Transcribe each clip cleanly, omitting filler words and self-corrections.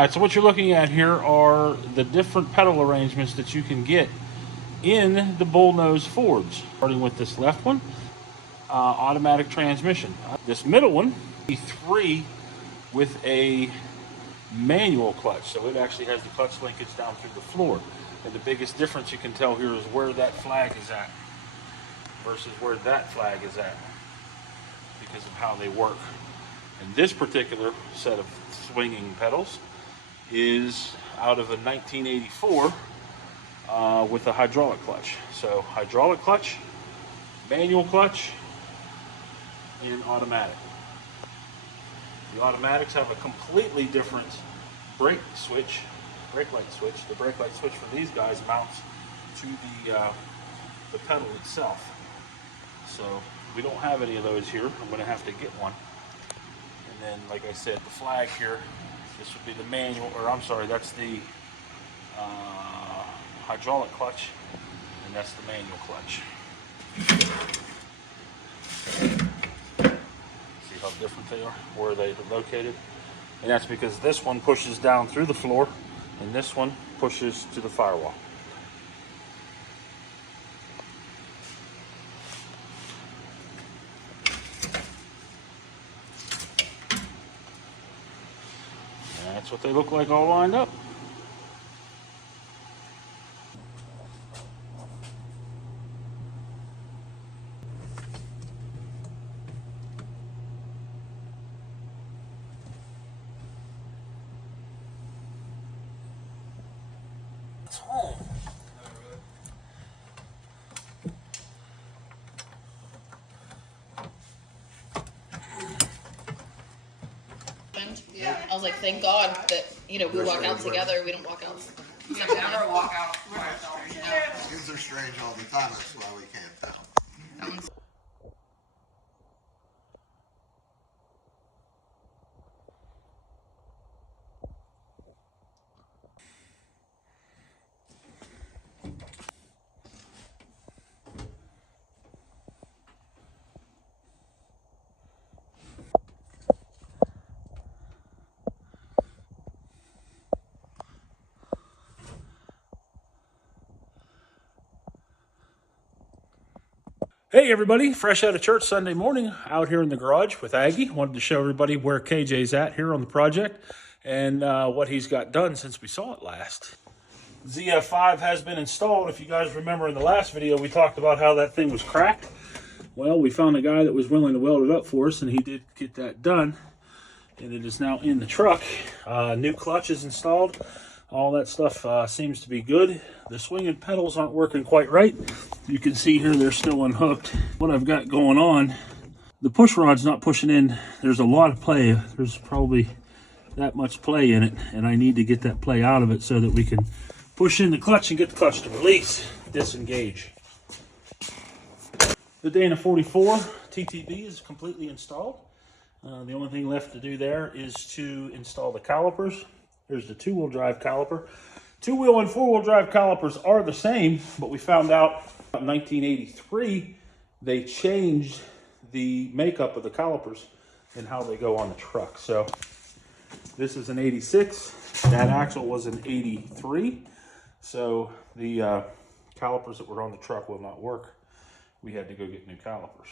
Alright, so what you're looking at here are the different pedal arrangements that you can get in the Bullnose Fords. Starting with this left one, automatic transmission. This middle one, E3 with a manual clutch, so it actually has the clutch linkage down through the floor. And the biggest difference you can tell here is where that flag is at versus where that flag is at, because of how they work. And this particular set of swinging pedals is out of a 1984 with a hydraulic clutch. So hydraulic clutch, manual clutch, and automatic. The automatics have a completely different brake light switch. The brake light switch for these guys mounts to the pedal itself. So we don't have any of those here. I'm going to have to get one. And then, like I said, the flag here, this would be the manual, or I'm sorry, that's the hydraulic clutch, and that's the manual clutch. See how different they are, where they're located? And that's because this one pushes down through the floor, and this one pushes to the firewall. That's what they look like all lined up. It's home. Yeah. I was like, thank God that, you know, we walk out together, we don't walk out separately. Never walk out by ourselves. Kids are strange all the time, that's why we can't tell. That one's Hey everybody, fresh out of church Sunday morning, out here in the garage with Aggie. Wanted to show everybody where KJ's at here on the project and what he's got done since we saw it last. ZF5 has been installed. If you guys remember in the last video, we talked about how that thing was cracked. Well, we found a guy that was willing to weld it up for us, and he did get that done. And it is now in the truck. New clutch is installed. All that stuff seems to be good. The swinging pedals aren't working quite right. You can see here they're still unhooked. What I've got going on, the push rod's not pushing in. There's a lot of play. There's probably that much play in it, and I need to get that play out of it so that we can push in the clutch and get the clutch to release, disengage. The Dana 44 TTB is completely installed. The only thing left to do there is to install the calipers. There's the two-wheel drive caliper. Two-wheel and four-wheel drive calipers are the same, but we found out in 1983 they changed the makeup of the calipers and how they go on the truck. So this is an 86. That axle was an 83. So the calipers that were on the truck will not work. We had to go get new calipers.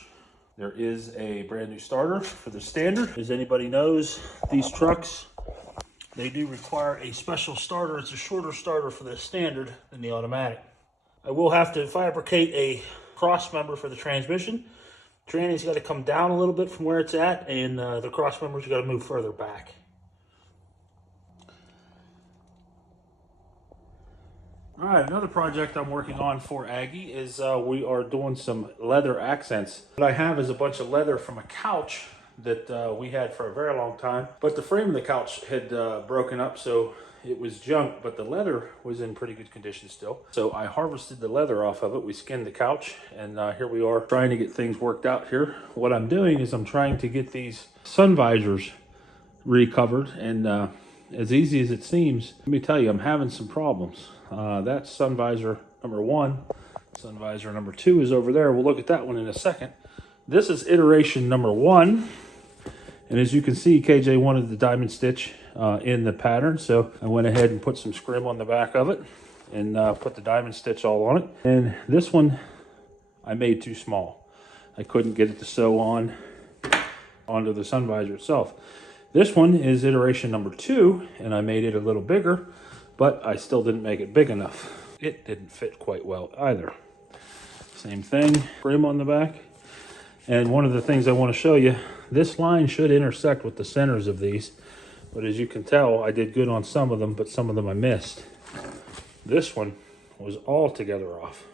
There is a brand new starter for the standard. As anybody knows, these trucks, they do require a special starter. It's a shorter starter for the standard than the automatic. I will have to fabricate a cross member for the transmission. Tranny's got to come down a little bit from where it's at, and the cross member's got to move further back. All right, another project I'm working on for Aggie is we are doing some leather accents. What I have is a bunch of leather from a couch that we had for a very long time, but the frame of the couch had broken up, so it was junk, but the leather was in pretty good condition still. So I harvested the leather off of it. We skinned the couch, and here we are trying to get things worked out here. What I'm doing is I'm trying to get these sun visors recovered, and as easy as it seems, let me tell you, I'm having some problems. That's sun visor number 1. Sun visor number 2 is over there. We'll look at that one in a second. This is iteration number 1. And as you can see, KJ wanted the diamond stitch in the pattern, so I went ahead and put some scrim on the back of it and put the diamond stitch all on it. And this one I made too small. I couldn't get it to sew onto the sun visor itself. This one is iteration number 2, and I made it a little bigger, but I still didn't make it big enough. It didn't fit quite well either. Same thing, scrim on the back. And one of the things I want to show you, this line should intersect with the centers of these, but as you can tell, I did good on some of them, but some of them I missed. This one was all together off.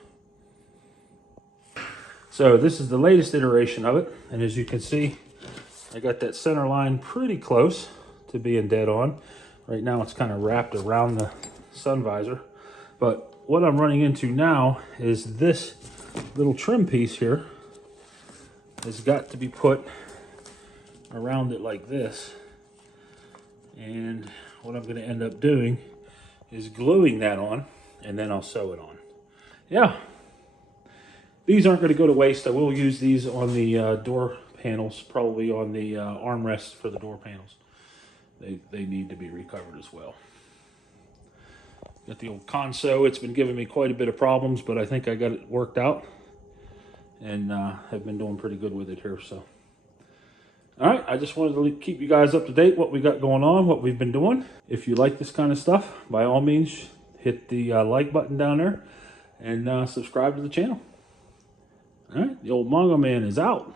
So this is the latest iteration of it, and as you can see, I got that center line pretty close to being dead on. Right now it's kind of wrapped around the sun visor, but what I'm running into now is this little trim piece here has got to be put around it like this. And what I'm going to end up doing is gluing that on, and then I'll sew it on. Yeah, these aren't going to go to waste. I will use these on the door panels, probably on the armrests for the door panels. They need to be recovered as well. Got the old console. It's been giving me quite a bit of problems, but I think I got it worked out, and have been doing pretty good with it here. So, all right, I just wanted to keep you guys up to date what we got going on, what we've been doing. If you like this kind of stuff, by all means, hit the like button down there and subscribe to the channel. All right, the old Mongo Man is out.